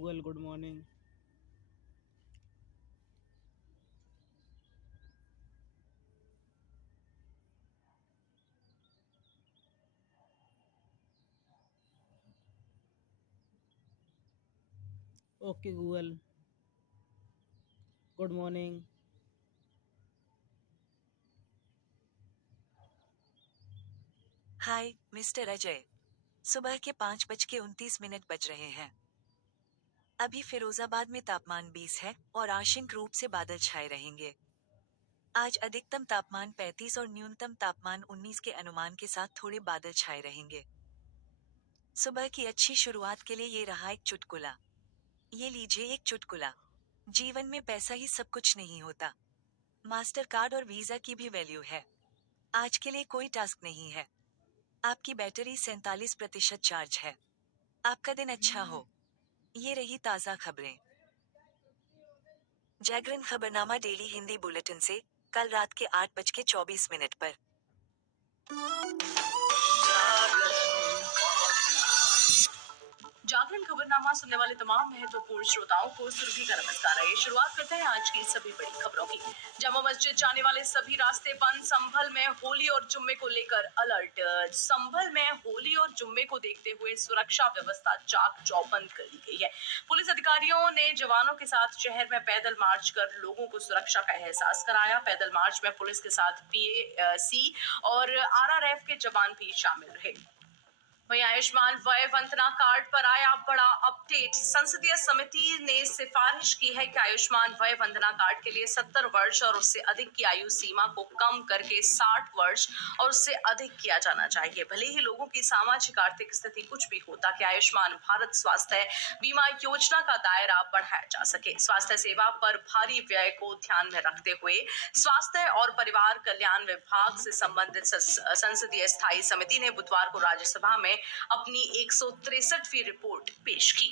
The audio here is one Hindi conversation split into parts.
Google, good morning. Okay, Google, good morning. हाय मिस्टर अजय। सुबह के 5:29 बज रहे हैं। अभी फिरोजाबाद में तापमान 20 है और आंशिक रूप से बादल छाए रहेंगे। आज अधिकतम तापमान 35 और न्यूनतम तापमान 19 के अनुमान के साथ थोड़े बादल छाए रहेंगे। सुबह की अच्छी शुरुआत के लिए ये रहा एक चुटकुला। ये लीजिए एक चुटकुला। जीवन में पैसा ही सब कुछ नहीं होता। मास्टर कार्ड और वीजा की भी वैल्यू है। आज के लिए कोई टास्क नहीं है। आपकी बैटरी 47% चार्ज है। आपका दिन अच्छा हो। ये रही ताज़ा खबरें। जागरण खबरनामा डेली हिंदी बुलेटिन से कल रात के 8:24 पर। जागरण खबरनामा सुनने वाले तमाम महत्वपूर्ण श्रोताओं को सुरभि का नमस्कार है। शुरुआत करते हैं आज की सभी बड़ी खबरों की। जामा मस्जिद जाने वाले सभी रास्ते बंद। संभल में होली और जुम्मे को लेकर अलर्ट। संभल में होली और जुम्मे को देखते हुए सुरक्षा व्यवस्था चाक चौबंद कर दी गई है। पुलिस अधिकारियों ने जवानों के साथ शहर में पैदल मार्च कर लोगों को सुरक्षा का एहसास कराया। पैदल मार्च में पुलिस के साथ पीएसी और आरआरएफ के जवान भी शामिल रहे। वहीं आयुष्मान वय वंदना कार्ड पर आया बड़ा अपडेट। संसदीय समिति ने सिफारिश की है कि आयुष्मान वय वंदना कार्ड के लिए 70 वर्ष और उससे अधिक की आयु सीमा को कम करके 60 वर्ष और उससे अधिक किया जाना चाहिए। भले ही लोगों की सामाजिक आर्थिक स्थिति कुछ भी हो, ताकि आयुष्मान भारत स्वास्थ्य बीमा योजना का दायरा बढ़ाया जा सके। स्वास्थ्य सेवा पर भारी व्यय को ध्यान में रखते हुए स्वास्थ्य और परिवार कल्याण विभाग से संबंधित संसदीय स्थायी समिति ने बुधवार को राज्यसभा में अपनी 163वीं रिपोर्ट पेश की।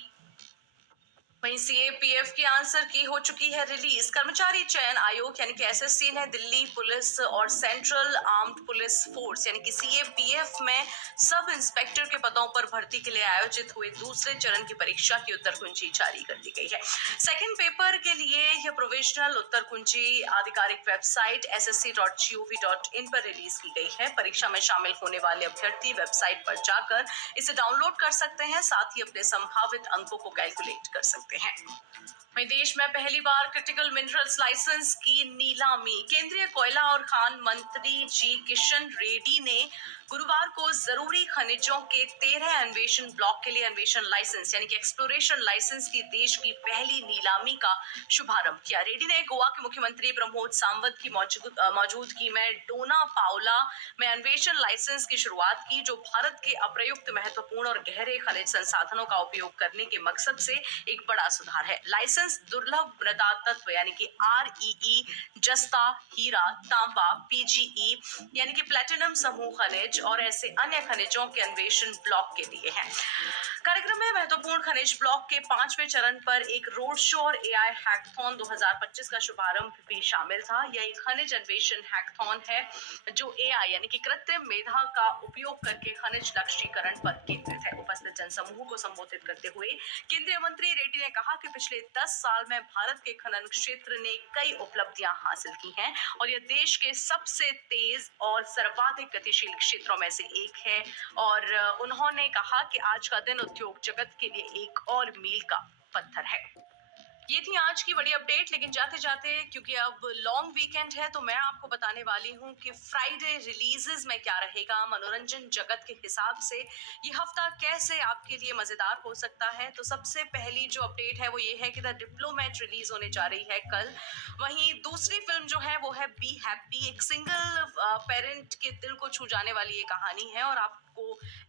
वहीं सीएपीएफ की आंसर की हो चुकी है रिलीज। कर्मचारी चयन आयोग यानी कि एसएससी ने दिल्ली पुलिस और सेंट्रल आर्म्ड पुलिस फोर्स यानी कि सीएपीएफ में सब इंस्पेक्टर के पदों पर भर्ती के लिए आयोजित हुए दूसरे चरण की परीक्षा की उत्तर कुंजी जारी कर दी गई है। सेकंड पेपर के लिए यह प्रोविजनल उत्तर कुंजी आधिकारिक वेबसाइट ssc.gov.in पर रिलीज की गई है। परीक्षा में शामिल होने वाले अभ्यर्थी वेबसाइट पर जाकर इसे डाउनलोड कर सकते हैं, साथ ही अपने संभावित अंकों को कैलकुलेट कर सकते हैं। वहीं देश में पहली बार क्रिटिकल मिनरल्स लाइसेंस की नीलामी। केंद्रीय कोयला और खान मंत्री जी किशन रेड्डी ने गुरुवार को जरूरी खनिजों के 13 अन्वेषण ब्लॉक के लिए अन्वेषण लाइसेंस यानी कि एक्सप्लोरेशन लाइसेंस की देश की पहली नीलामी का शुभारंभ किया। रेड्डी ने गोवा के मुख्यमंत्री प्रमोद सावंत की मौजूदगी में डोना पाउला में अन्वेषण लाइसेंस की शुरुआत की, जो भारत के अप्रयुक्त महत्वपूर्ण और गहरे खनिज संसाधनों का उपयोग करने के मकसद से एक बड़ा सुधार है। लाइसेंस दुर्लभ मृदा तत्व यानी कि आरईई, जस्ता, हीरा, तांबा, पीजीई यानी कि प्लेटिनम समूह खनिज और ऐसे अन्य खनिजों के अन्वेषण ब्लॉक के लिए है। कार्यक्रम में महत्वपूर्ण खनिज ब्लॉक के 5वें चरण पर एक रोड शो और एआई हैकथॉन 2025 का शुभारंभ भी शामिल था। यह एक खनिज अन्वेषण हैकथॉन है जो एआई यानी कि कृत्रिम मेधा का उपयोग करके खनिज लक्ष्यीकरण पर केंद्रित है। उपस्थित जनसमूह को संबोधित करते हुए केंद्रीय मंत्री रेड्डी ने कहा कि पिछले 10 साल में भारत के खनन क्षेत्र ने कई उपलब्धियां हासिल की हैं और यह देश के सबसे तेज और सर्वाधिक गतिशील क्षेत्रों में से एक है। और उन्होंने कहा कि आज का दिन उद्योग जगत के लिए एक और मील का पत्थर है। ये थी आज की बड़ी अपडेट, लेकिन जाते जाते क्योंकि अब लॉन्ग वीकेंड है तो मैं आपको बताने वाली हूँ कि फ्राइडे रिलीजेस में क्या रहेगा। मनोरंजन जगत के हिसाब से ये हफ्ता कैसे आपके लिए मजेदार हो सकता है। तो सबसे पहली जो अपडेट है वो ये है कि द डिप्लोमेट रिलीज होने जा रही है कल। वहीं दूसरी फिल्म जो है वो है बी हैप्पी। एक सिंगल पेरेंट के दिल को छू जाने वाली ये कहानी है और आपको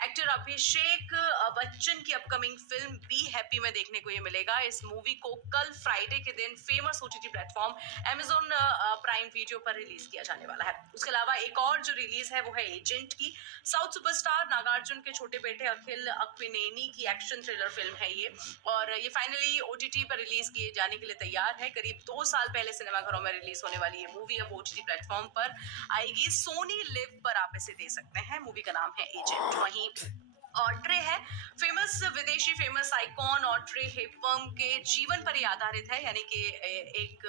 एक्टर अभिषेक बच्चन की अपकमिंग फिल्म बी हैप्पी में देखने को ये मिलेगा। इस मूवी को कल फ्राइडे के दिन famous OTT platform Amazon prime video पर रिलीज किया जाने वाला है। उसके अलावा एक और जो रिलीज है वो है एजेंट की। साउथ सुपरस्टार नागार्जुन के छोटे बेटे अखिल अक्विनेनी की एक्शन थ्रिलर फिल्म है ये, और ये फाइनली ओटीटी पर रिलीज किए जाने के लिए तैयार है। करीब 2 साल पहले सिनेमाघरों में रिलीज होने वाली ये मूवी अब ओटीटी प्लेटफॉर्म पर आएगी। सोनी लिव पर आप इसे दे सकते हैं। मूवी का नाम है एजेंट। वहीं ऑड्रे है विदेशी फेमस आइकॉन ऑड्रे हेपबर्न के जीवन पर ही आधारित है, यानी कि एक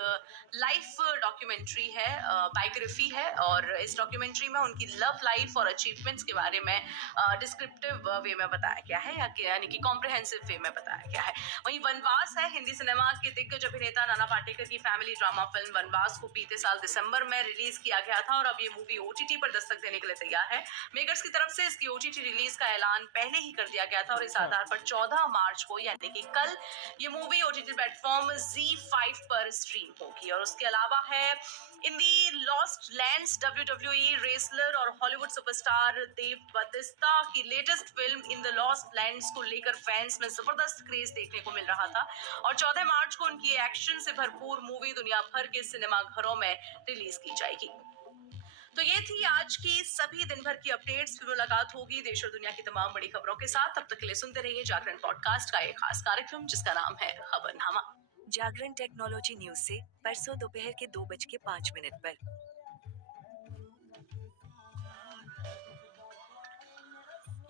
लाइफ डॉक्यूमेंट्री है, बायोग्राफी है। और इस डॉक्यूमेंट्री में उनकी लव लाइफ और अचीवमेंट्स के बारे में डिस्क्रिप्टिव वे में बताया गया है, यानी कि कॉम्प्रिहेंसिव वे में बताया गया है। वहीं वनवास है हिंदी सिनेमा के दिग्गज अभिनेता नाना पाटेकर की फैमिली ड्रामा फिल्म वनवास को बीते साल दिसंबर में रिलीज किया गया था और अब ये मूवी ओटीटी पर दस्तक देने के लिए तैयार है। मेकर्स की तरफ से इसकी ओटीटी रिलीज का ऐलान पहले ही कर दिया गया था और इस आधार पर 14 मार्च को यानी कि कल ये मूवी ओटीटी प्लेटफॉर्म Z5 पर स्ट्रीम होगी। और उसके अलावा है इन दी लॉस्ट लैंड्स WWE रेसलर और हॉलीवुड सुपरस्टार देव बातिस्ता की latest film in the lost lands को लेकर फैंस में जबरदस्त क्रेज देखने को मिल रहा था और 14 मार्च को उनकी एक्शन से भरपूर मूवी दुनिया भर के सिनेमा घरों में रिलीज की जाएगी। तो ये थी आज की सभी दिन भर की अपडेट्स। फिर मुलाकात होगी देश और दुनिया की तमाम बड़ी खबरों के साथ। तब तक के लिए सुनते रहिए जागरण पॉडकास्ट का एक खास कार्यक्रम जिसका नाम है खबरनामा। जागरण टेक्नोलॉजी न्यूज से परसों दोपहर के 2:05 पर।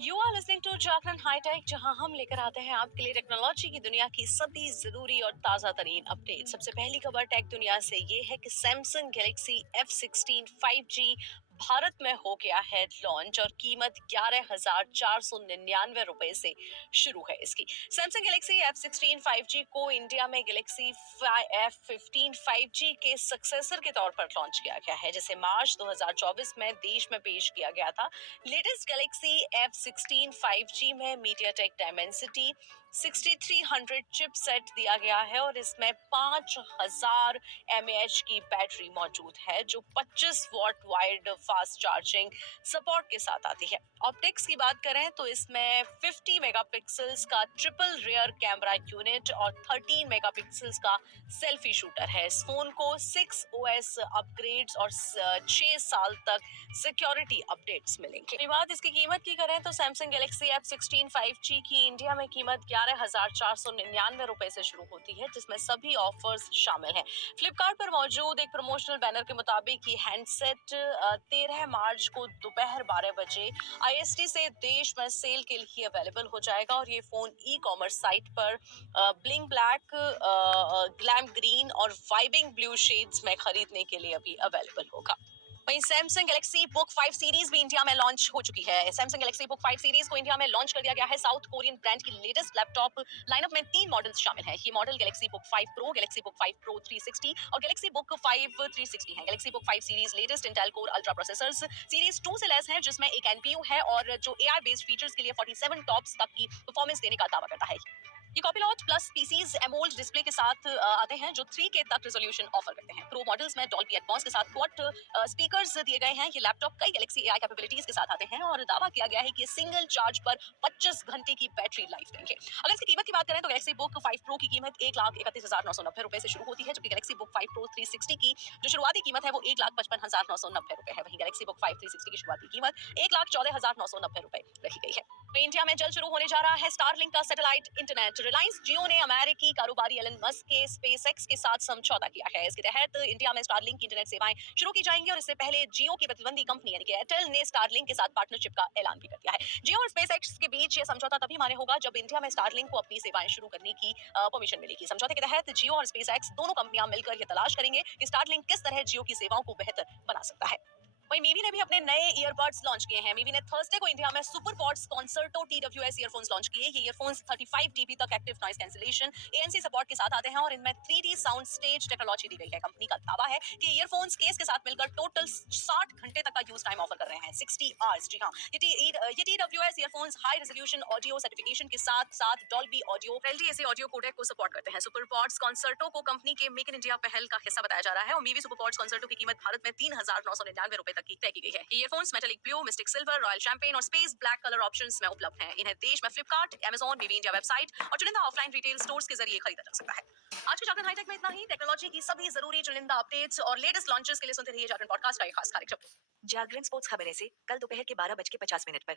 You are listening to Jagran hitech, जहां हम लेकर आते हैं आपके लिए टेक्नोलॉजी की दुनिया की सभी जरूरी और ताजा तरीन अपडेट। सबसे पहली खबर टेक दुनिया से ये है कि Samsung Galaxy F16 5G Bharat में हो गया है लॉन्च और कीमत 11,499 रुपए से शुरू है इसकी। सैमसंग गैलेक्सी F16 5G को इंडिया में गैलेक्सी F15 5G के सक्सेसर के तौर पर लॉन्च किया गया है, जिसे मार्च 2024 में देश में पेश किया गया था। लेटेस्ट गैलेक्सी F16 5G में मीडियाटेक डायमेंसिटी 6300 चिपसेट दिया गया है और इसमें 5000 mAh की बैटरी मौजूद है जो 25 what wide fast charging support के साथ आती है। ऑप्टिक्स की बात करें तो इसमें 50 मेगापिक्सल्स का ट्रिपल रियर कैमरा यूनिट और 13 मेगापिक्सल्स का सेल्फी शूटर है। इस फोन को 6 OS अपग्रेड्स और 6 साल तक सिक्योरिटी अपडेट्स मिलेंगे। बात इसकी कीमत की करें तो सैमसंग गैलेक्सी F16 5G की इंडिया में कीमत 11,499 रुपए से शुरू होती है, जिसमें सभी ऑफर्स शामिल हैं। फ्लिपकार्ट पर मौजूद एक प्रमोशनल बैनर के मुताबिक ये हैंडसेट 13 मार्च को दोपहर 12 बजे IST से देश में सेल के लिए अवेलेबल हो जाएगा और ये फोन ई-कॉमर्स साइट पर ब्लिंग ब्लैक, ग्लैम ग्रीन और वाइबिंग ब्लू शेड्स में खरीदने के लिए अभी अवेलेबल होगा। वहीं सैमसंग गैलेक्सी बुक 5 सीरीज भी इंडिया में लॉन्च हो चुकी है। सैमसंग गैलेक्सी बुक 5 सीरीज को इंडिया में लॉन्च कर दिया गया है। साउथ कोरियन ब्रांड की लेटेस्ट लैपटॉप लाइनअप में 3 मॉडल्स शामिल हैं। ये model Galaxy book 5 pro, Galaxy book 5 pro 360 और गैलेक्सी बुक 5 360 है। Galaxy book 5 series latest Intel core ultra processors series 2 से लेस है, जिसमें एक NPU है और जो AI बेस्ड फीचर्स के लिए 47 टॉप्स तक की परफॉर्मेंस देने का दावा करता है। ये कॉपीलॉट प्लस पीसीज एमोल्ड डिस्प्ले के साथ आते हैं जो 3K तक रेजोल्यूशन ऑफर करते हैं। प्रो मॉडल्स में डॉल्बी एटमॉस के साथ क्वाड स्पीकर्स दिए गए हैं। ये लैपटॉप कई गैलेक्सी AI कैपेबिलिटीज के साथ आते हैं और दावा किया गया है कि सिंगल चार्ज पर 25 घंटे की बैटरी लाइफ देंगे। अगर इसकी कीमत की बात करें तो गैलेक्सी बुक 5 प्रो की कीमत 1,31,990 रुपए से शुरू होती है, जबकि गैलेक्सी बुक 5 प्रो 360 की जो शुरुआती कीमत है वो 1,55,990 रुपए है। वहीं गैलेक्सी बुक 5 360 की शुरुआती कीमत 1,14,990 रुपए रखी गई है। तो इंडिया में जल्द शुरू होने जा रहा है स्टारलिंक का सैटेलाइट इंटरनेट। रिलायंस जियो ने अमेरिकी कारोबारी एलन मस्क के स्पेसएक्स के साथ समझौता किया है। इसके तहत इंडिया में स्टारलिंक की इंटरनेट सेवाएं शुरू की जाएंगी और इससे पहले जियो की प्रतिद्वंदी कंपनी यानी कि एयरटेल ने स्टारलिंक के साथ पार्टनरशिप का ऐलान भी कर दिया है। जियो और स्पेसएक्स के बीच ये समझौता तभी मान्य होगा जब इंडिया में स्टारलिंक को अपनी सेवाएं शुरू करने की परमिशन मिलेगी। समझौते के तहत जियो और स्पेसएक्स दोनों कंपनियां मिलकर ये तलाश करेंगे कि स्टारलिंक किस तरह जियो की सेवाओं को बेहतर बना सकता है। वहीं मीवी ने भी अपने नए ईयरबड्स लॉन्च किए हैं। मीवी ने थर्सडे को इंडिया में सुपरपॉड्स कॉन्सर्टो TWS ईयरफोन्स लॉन्च किए। ये ईयरफोन्स 35 dB तक active noise cancellation ANC support के साथ आते हैं और इनमें 3D साउंड स्टेज टेक्नोलॉजी दी गई है। कंपनी का दावा है कि ईयरफोन्स केस के साथ मिलकर टोटल 60 घंटे तक का यूज टाइम ऑफर कर रहे हैं, 60 आवर्स। जी हाँ, ये TWS earphones high resolution audio certification के साथ साथ Dolby audio LDAC audio codec को सपोर्ट करते हैं। सुपरपॉड्स कॉन्सर्टो को कंपनी के मेक इन इंडिया पहल का हिस्सा बताया जा रहा है और मीवी सुपरपॉड्स कॉन्सर्टो की कीमत भारत में 3,999 रुपए तक की तय की गई है। Earphones metallic blue, mistake silver, royal champagne और स्पेस ब्लैक कलर ऑप्शंस में उपलब्ध हैं। इन्हें देश में Flipkart, Amazon, Mivi India website और चुनिंदा ऑफलाइन रिटेल स्टोर्स के जरिए खरीदा जा सकता है। आज के जागरण हाईटेक में इतना ही। टेक्नोलॉजी की सभी जरूरी चुनिंदा अपडेट्स और लेटेस्ट लॉन्चेस के लिए सुनते रहिए जागरण पॉडकास्ट का एक खास कार्यक्रम जागरण स्पोर्ट्स खबरें से कल दोपहर के 12:50 पर।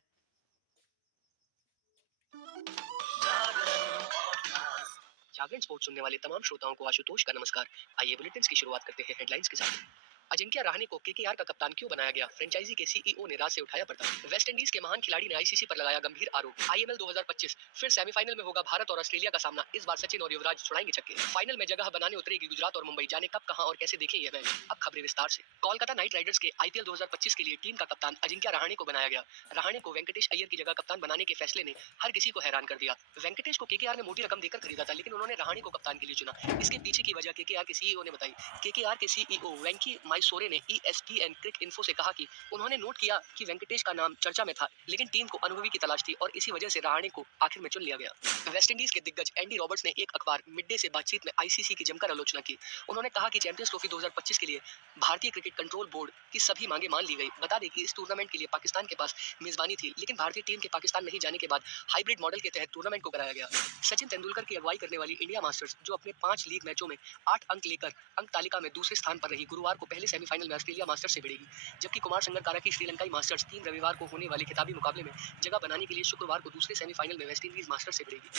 जागरण स्पोर्ट्स सुनने वाले तमाम श्रोताओं को आशुतोष का नमस्कार। आइए बुलेटिन की शुरुआत करते हैं हेडलाइंस के साथ। अजिंक्य रहाणे को केकेआर का कप्तान क्यों बनाया गया? फ्रेंचाइजी के सीईओ ने राज से उठाया पर्दा। वेस्टइंडीज के महान खिलाड़ी ने आईसीसी पर लगाया गंभीर आरोप। आईएमएल 2025 फिर सेमीफाइनल में होगा भारत और ऑस्ट्रेलिया का सामना। इस बार सचिन और युवराज छुड़ाएंगे छक्के। फाइनल में जगह बनाने उतरेगी गुजरात और मुंबई। जाने कब, कहां और कैसे देखें यह मैच। अब खबरें विस्तार से। कोलकाता नाइट राइडर्स के आईपीएल 2025 के लिए टीम का कप्तान अजिंक्य रहाणे को बनाया गया। रहाणे को वेंकटेश अय्यर की जगह कप्तान बनाने के फैसले ने हर किसी को हैरान कर दिया। वेंकटेश को केकेआर ने मोटी रकम देकर खरीदा था, लेकिन उन्होंने रहाणे को कप्तान के लिए चुना। इसके पीछे की वजह केकेआर के सीईओ ने बताई। केकेआर के सीईओ वेंकी माइसोरे ने ईएसपीएन क्रिक इन्फो से कहा कि उन्होंने नोट किया कि वेंकटेश का नाम चर्चा में था, लेकिन टीम को अनुभवी की तलाश थी और इसी वजह से रहाणे को आखिर में चुन लिया गया। वेस्टइंडीज के दिग्गज एंडी रॉबर्ट्स ने एक अखबार मिडडे से बातचीत में आईसीसी की जमकर आलोचना की। उन्होंने कहा कि चैंपियंस ट्रॉफी 2025 के लिए भारतीय क्रिकेट कंट्रोल बोर्ड की सभी मांगे मान ली गई। बता दें कि इस टूर्नामेंट के लिए पाकिस्तान के पास मेजबानी थी, लेकिन भारतीय टीम के पाकिस्तान नहीं जाने के बाद हाइब्रिड मॉडल के तहत टूर्नामेंट को कराया गया। सचिन तेंदुलकर की अगुवाई करने वाली इंडिया मास्टर्स, जो अपने 5 लीग मैचों में 8 अंक लेकर अंक तालिका में दूसरे स्थान पर रही, गुरुवार को पहले सेमीफाइनल में ऑस्ट्रेलिया मास्टर्स से भिड़ेगी। जबकि कुमार संगकारा की श्रीलंकाई मास्टर्स टीम रविवार को होने वाले खिताबी मुकाबले में जगह बनाने के लिए शुक्रवार को दूसरे सेमीफाइनल में वेस्टइंडीज मास्टर्स से भिड़ेगी।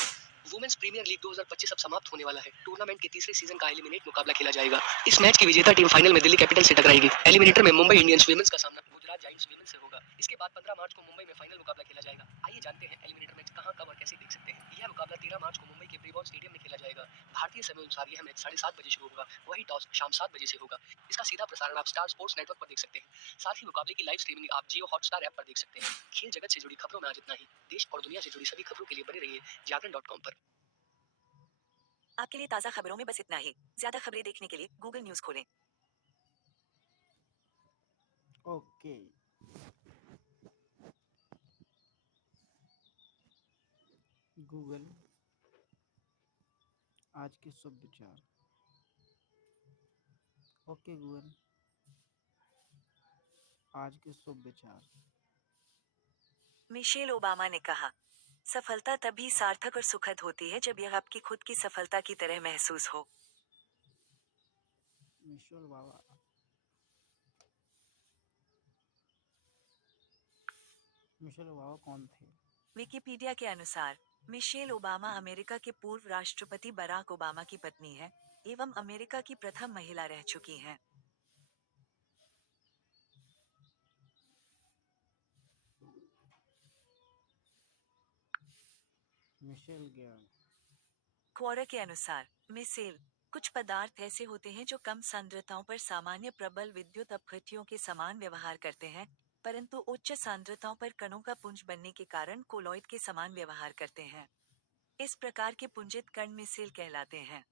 वुमेन्स प्रीमियर लीग 2025 अब समाप्त होने वाला है। टूर्नामेंट के तीसरे सीजन का एलिमिनेट मुकाबला खेला जाएगा। इस मैच की विजेता टीम फाइनल में दिल्ली कैपिटल से टकराएगी। एलिमिनेटर में मुंबई इंडियंस वुमेन्स का सामना गुजरात जायंट्स वुमेन्स से होगा। इसके बाद 15 मार्च को मुंबई में फाइनल मुकाबला खेला जाएगा। आइए जानते हैं एलिमिनेटर मैच कहां, कब और कैसे देख सकते हैं। यह मुकाबला 13 मार्च को मुंबई के ब्रेबॉर्न स्टेडियम में खेला जाएगा। भारतीय समय अनुसार यह मैच 7:30 बजे शुरू होगा। वही टॉस शाम 7 बजे से होगा। इसका सीधा प्रसारण आप स्टार स्पोर्ट्स नेटवर्क पर देख सकते हैं। साथ ही मुकाबले की लाइव स्ट्रीमिंग आप जियो हॉटस्टार ऐप पर देख सकते हैं। खेल जगत से जुड़ी खबरों में आज इतना ही। देश और दुनिया से जुड़ी सभी खबरों के लिए बने रहिए जागरण.com पर। आपके लिए ताज़ा खबरों में बस इतना ही। ज्यादा खबरें देखने के लिए गूगल न्यूज खोलें। ओके। गूगल आज के शुभ विचार। ओके गूगल आज के शुभ विचार। मिशेल ओबामा ने कहा, सफलता तभी सार्थक और सुखद होती है जब यह आपकी खुद की सफलता की तरह महसूस हो। मिशेल बाबा मिशेल ओबामा कौन थे? विकिपीडिया के अनुसार मिशेल ओबामा अमेरिका के पूर्व राष्ट्रपति बराक ओबामा की पत्नी है एवं अमेरिका की प्रथम महिला रह चुकी हैं। मिशेल ज्ञान। क्वोरा के अनुसार मिसेल कुछ पदार्थ ऐसे होते हैं जो कम सांद्रताओं पर सामान्य प्रबल विद्युत अपघट्यों के समान व्यवहार करते हैं, परंतु उच्च सांद्रताओं पर कणों का पुंज बनने के कारण कोलॉइड के समान व्यवहार करते हैं। इस प्रकार के पुंजित कण मिसेल कहलाते हैं।